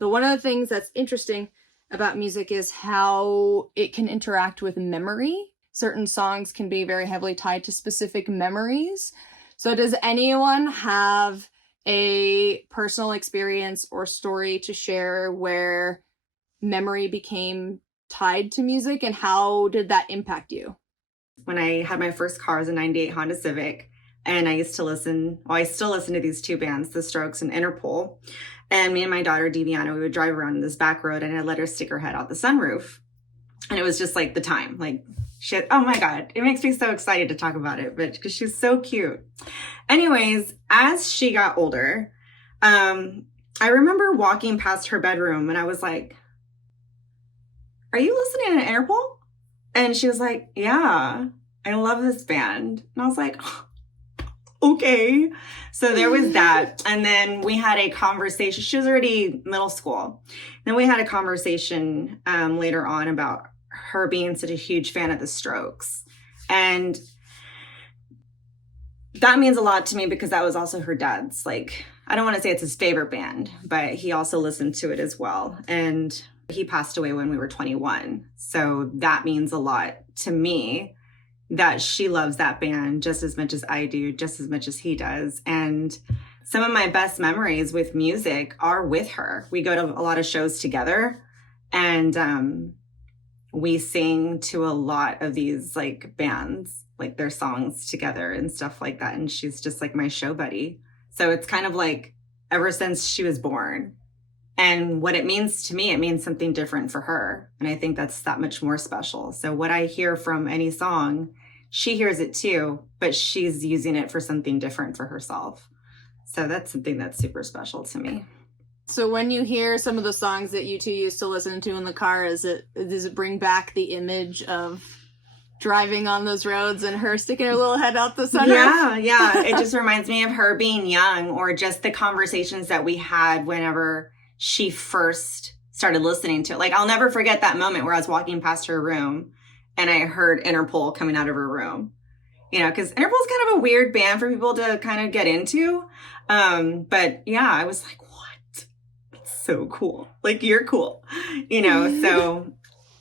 So one of the things that's interesting about music is how it can interact with memory. Certain songs can be very heavily tied to specific memories. So does anyone have a personal experience or story to share where memory became tied to music, and how did that impact you? When I had my first car, it was a 98 Honda Civic, and I used to listen, well, I still listen to these two bands, The Strokes and Interpol. And me and my daughter, Deviana, we would drive around in this back road, and I let her stick her head out the sunroof. And it was just like the time, like, shit, oh my God, it makes me so excited to talk about it, but because she's so cute. Anyways, as she got older, I remember walking past her bedroom, and I was like, are you listening to Interpol? And she was like, yeah, I love this band. And I was like, okay. So there was that. And then we had a conversation. She was already middle school. Then we had a conversation later on about her being such a huge fan of the Strokes. And that means a lot to me because that was also her dad's, like, I don't want to say it's his favorite band, but he also listened to it as well. And he passed away when we were 21. So that means a lot to me that she loves that band just as much as I do, just as much as he does. And some of my best memories with music are with her. We go to a lot of shows together, and we sing to a lot of these like bands, like their songs together and stuff like that. And she's just like my show buddy. So it's kind of like ever since she was born. And what it means to me, it means something different for her. And I think that's that much more special. So what I hear from any song, she hears it too, but she's using it for something different for herself. So that's something that's super special to me. So when you hear some of the songs that you two used to listen to in the car, does it bring back the image of driving on those roads and her sticking her little head out the sunroof? Yeah. It just reminds me of her being young, or just the conversations that we had whenever she first started listening to it. Like, I'll never forget that moment where I was walking past her room and I heard Interpol coming out of her room. You know, because Interpol's kind of a weird band for people to kind of get into. But yeah, I was like, what? It's so cool. Like, you're cool. You know, so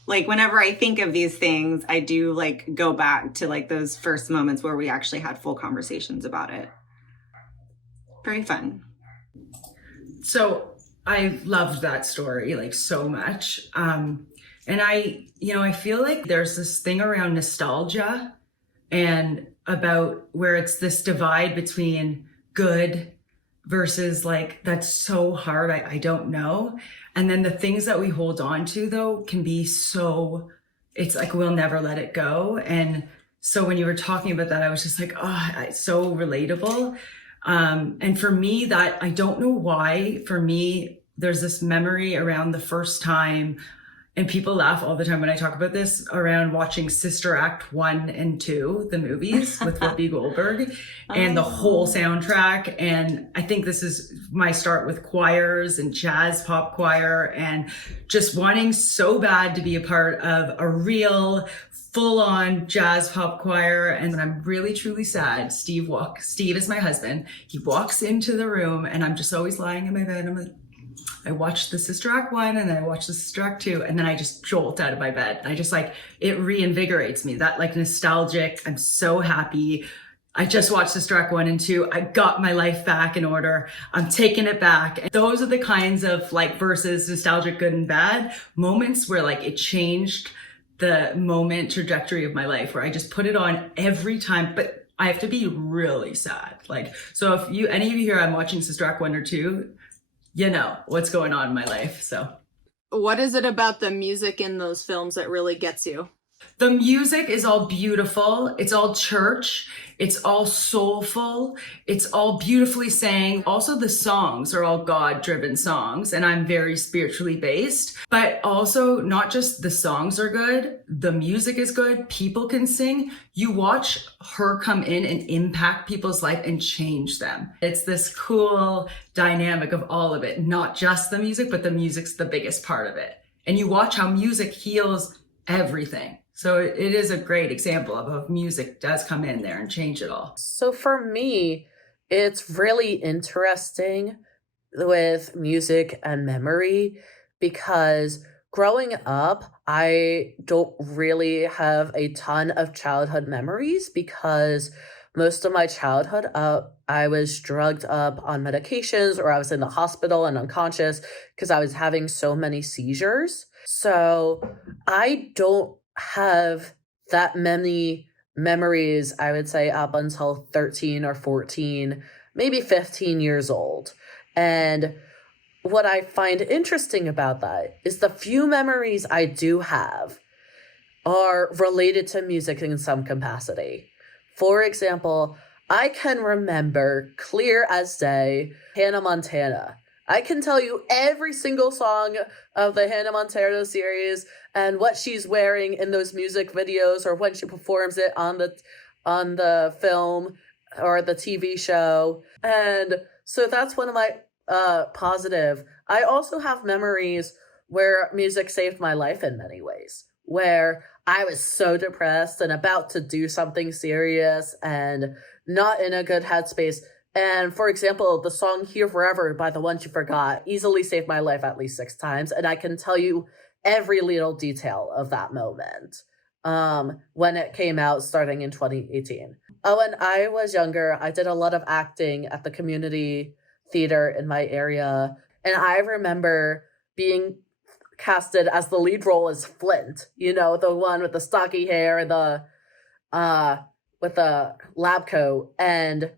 like whenever I think of these things, I do like go back to like those first moments where we actually had full conversations about it. Very fun. So I loved that story like so much. And I feel like there's this thing around nostalgia and about where it's this divide between good versus like, that's so hard. I don't know. And then the things that we hold on to though can be so, it's like, we'll never let it go. And so when you were talking about that, I was just like, oh, it's so relatable. And for me, that I don't know why, for me, there's this memory around the first time, and people laugh all the time when I talk about this, around watching Sister Act 1 and 2, the movies with Whoopi Goldberg, and the whole soundtrack. And I think this is my start with choirs and jazz pop choir, and just wanting so bad to be a part of a real full-on jazz pop choir. And when I'm really truly sad, Steve is my husband. He walks into the room, and I'm just always lying in my bed. I'm like, I watched the Sister Act 1 and then I watched the Sister Act 2, and then I just jolt out of my bed. I just like, it reinvigorates me. That like nostalgic, I'm so happy. I just watched Sister Act 1 and 2. I got my life back in order. I'm taking it back. And those are the kinds of like versus nostalgic good and bad moments where like it changed the moment trajectory of my life, where I just put it on every time, but I have to be really sad. Like, so if any of you here, I'm watching Sister Act 1 or 2, you know what's going on in my life. So what is it about the music in those films that really gets you? The music is all beautiful. It's all church. It's all soulful. It's all beautifully sang. Also, the songs are all God-driven songs, and I'm very spiritually based. But also, not just the songs are good, the music is good, people can sing. You watch her come in and impact people's life and change them. It's this cool dynamic of all of it, not just the music, but the music's the biggest part of it. And you watch how music heals everything. So it is a great example of how music does come in there and change it all. So for me, it's really interesting with music and memory because growing up, I don't really have a ton of childhood memories because most of my childhood, I was drugged up on medications or I was in the hospital and unconscious because I was having so many seizures. So I don't have that many memories, I would say, up until 13 or 14, maybe 15 years old. And what I find interesting about that is the few memories I do have are related to music in some capacity. For example, I can remember clear as day Hannah Montana. I can tell you every single song of the Hannah Montana series and what she's wearing in those music videos or when she performs it on the film or the TV show. And so that's one of my positive. I also have memories where music saved my life in many ways, where I was so depressed and about to do something serious and not in a good headspace. And for example, the song Here Forever by The Ones You Forgot easily saved my life at least 6 times. And I can tell you every little detail of that moment when it came out starting in 2018. Oh, when I was younger, I did a lot of acting at the community theater in my area. And I remember being casted as the lead role as Flint, the one with the stocky hair and the with the lab coat. And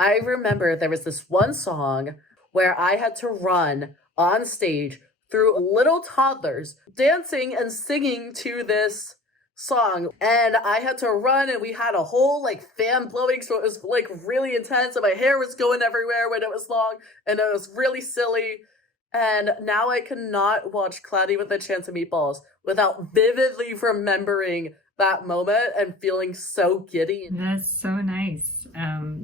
I remember there was this one song where I had to run on stage through little toddlers dancing and singing to this song, and I had to run, and we had a whole fan blowing, so it was really intense, and my hair was going everywhere when it was long, and it was really silly. And now I cannot watch Cloudy with a Chance of Meatballs without vividly remembering that moment and feeling so giddy. That's so nice.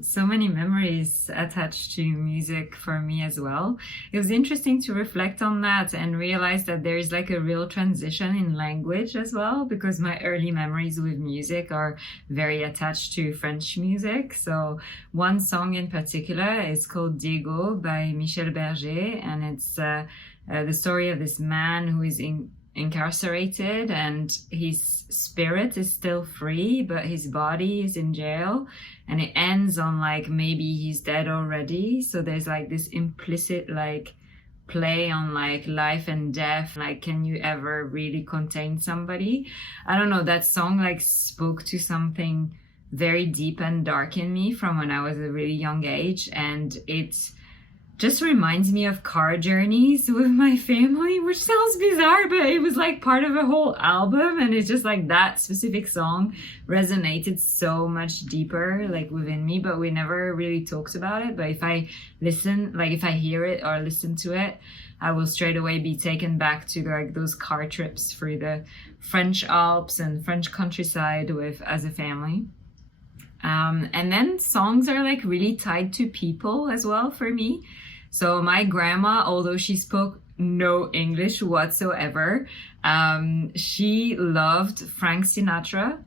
So many memories attached to music for me as well. It was interesting to reflect on that and realize that there is a real transition in language as well, because my early memories with music are very attached to French music. So one song in particular is called Diego by Michel Berger, and it's the story of this man who is incarcerated and his spirit is still free, but his body is in jail, and it ends on maybe he's dead already. So there's this implicit play on life and death, can you ever really contain somebody? I don't know, that song spoke to something very deep and dark in me from when I was a really young age, and it's just reminds me of car journeys with my family, which sounds bizarre, but it was part of a whole album, and it's just that specific song resonated so much deeper within me, but we never really talked about it. But if I listen, if I hear it or listen to it, I will straight away be taken back to those car trips through the French Alps and French countryside as a family. And then songs are really tied to people as well for me. So my grandma, although she spoke no English whatsoever, she loved Frank Sinatra,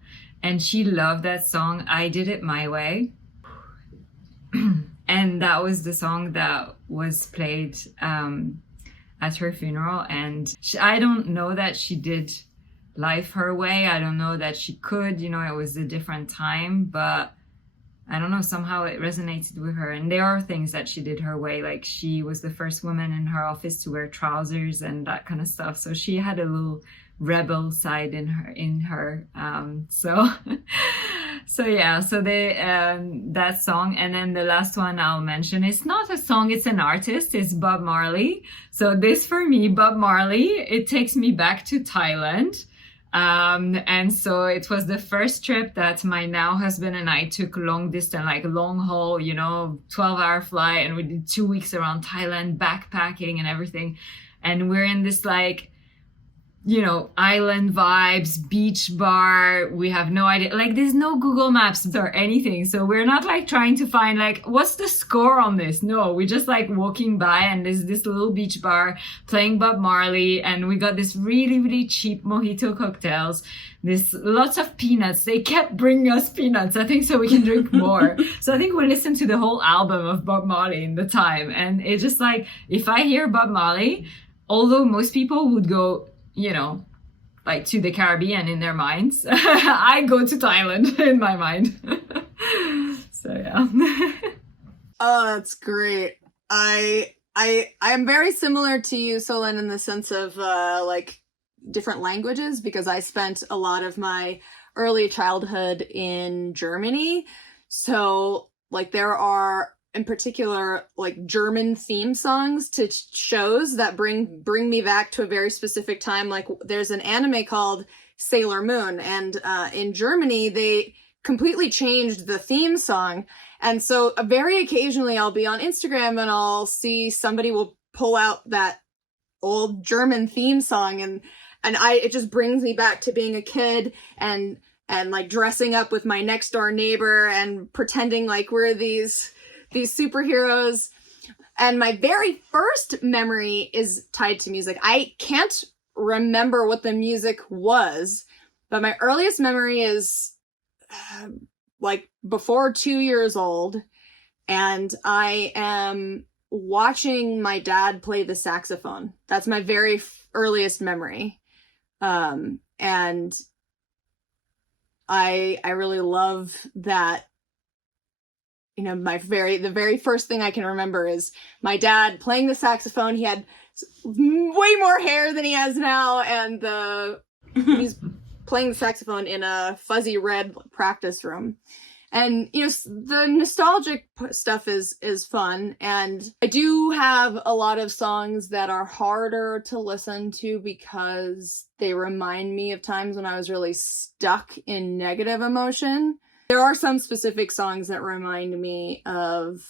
and she loved that song, I Did It My Way. And that was the song that was played at her funeral. And I don't know that she did life her way. I don't know that she could, it was a different time, but I don't know, somehow it resonated with her. And there are things that she did her way, she was the first woman in her office to wear trousers and that kind of stuff. So she had a little rebel side in her. So that song. And then the last one I'll mention, it's not a song, it's an artist, it's Bob Marley. So this for me, Bob Marley, it takes me back to Thailand. And so it was the first trip that my now husband and I took long distance, long haul, 12-hour flight, and we did 2 weeks around Thailand, backpacking and everything. And we're in this island vibes, beach bar. We have no idea. Like, there's no Google Maps or anything. So we're not like trying to find like, what's the score on this? No, we're just like walking by and there's this little beach bar playing Bob Marley. And we got this really, really cheap mojito cocktails. There's lots of peanuts. They kept bringing us peanuts, I think, so we can drink more. So I think we listened to the whole album of Bob Marley in the time. And it's just like, if I hear Bob Marley, although most people would go, like to the Caribbean in their minds, I go to Thailand in my mind. So yeah. Oh, that's great. I'm very similar to you, Solène, in the sense of like different languages, because I spent a lot of my early childhood in Germany. So like there are in particular like German theme songs to shows that bring me back to a very specific time. Like there's an anime called Sailor Moon, and in Germany they completely changed the theme song. And so very occasionally I'll be on Instagram and I'll see somebody will pull out that old German theme song, and it just brings me back to being a kid and like dressing up with my next door neighbor and pretending like we're these superheroes. And my very first memory is tied to music. I can't remember what the music was, but my earliest memory is like before 2 years old, and I am watching my dad play the saxophone. That's my very earliest memory. And I really love that. The very first thing I can remember is my dad playing the saxophone. He had way more hair than he has now, and he's playing the saxophone in a fuzzy red practice room. And the nostalgic stuff is fun, and I do have a lot of songs that are harder to listen to because they remind me of times when I was really stuck in negative emotion. There are some specific songs that remind me of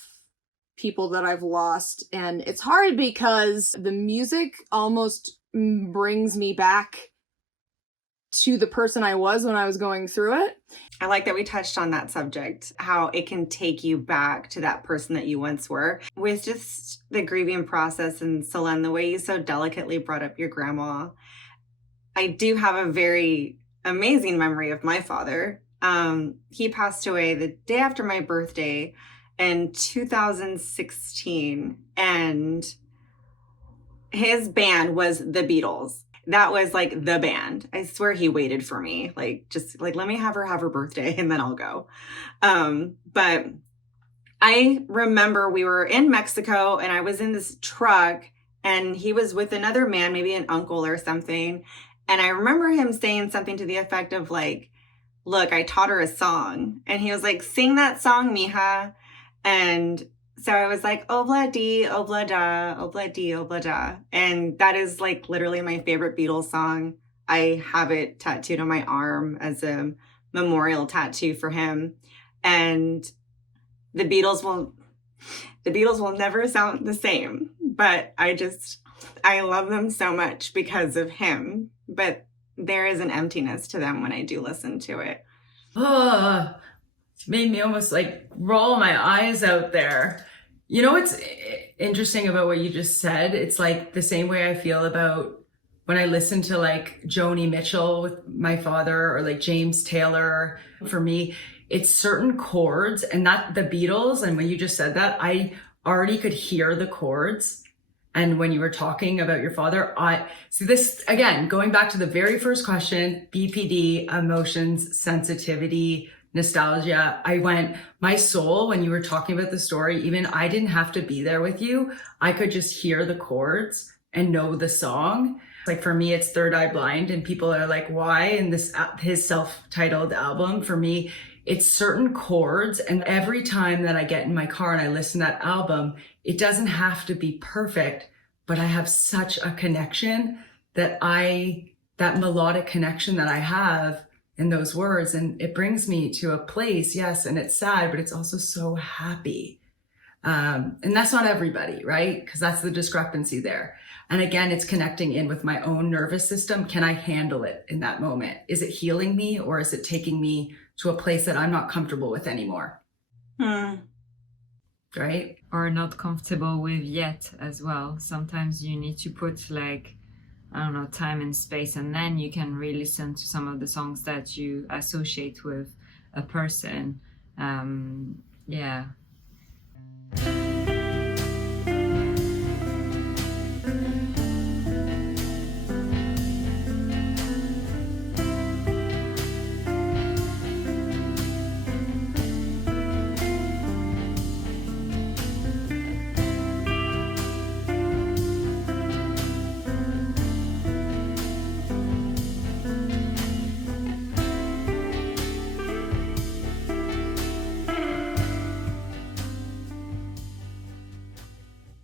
people that I've lost, and it's hard because the music almost brings me back to the person I was when I was going through it. I like that we touched on that subject, how it can take you back to that person that you once were. With just the grieving process, and Solène, the way you so delicately brought up your grandma, I do have a very amazing memory of my father. He passed away the day after my birthday in 2016, and his band was the Beatles. That was like the band. I swear he waited for me. Like, just like, let me have her birthday and then I'll go. But I remember we were in Mexico and I was in this truck and he was with another man, maybe an uncle or something. And I remember him saying something to the effect of like, look, I taught her a song. And he was like, sing that song, mija. And so I was like, obla di, obla da, obla di, obla da. And that is like literally my favorite Beatles song. I have it tattooed on my arm as a memorial tattoo for him. And the Beatles will never sound the same, but I love them so much because of him. But there is an emptiness to them when I do listen to it. Oh, made me almost like roll my eyes out there. You know what's interesting about what you just said? It's like the same way I feel about when I listen to like Joni Mitchell with my father, or like James Taylor. For me, it's certain chords, and not the Beatles. And when you just said that, I already could hear the chords. And when you were talking about your father, I see this again, going back to the very first question, BPD, emotions, sensitivity, nostalgia. I went, my soul, when you were talking about the story, even I didn't have to be there with you. I could just hear the chords and know the song. Like for me, it's Third Eye Blind, and people are like, why? And this, his self-titled album, for me, it's certain chords. And every time that I get in my car and I listen to that album, it doesn't have to be perfect, but I have such a connection that melodic connection that I have in those words. And it brings me to a place, yes, and it's sad, but it's also so happy. And that's not everybody, right? Because that's the discrepancy there. And again, it's connecting in with my own nervous system. Can I handle it in that moment? Is it healing me, or is it taking me to a place that I'm not comfortable with anymore? Right? Or not comfortable with yet as well. Sometimes you need to put like, I don't know, time and space, and then you can re-listen to some of the songs that you associate with a person. Yeah,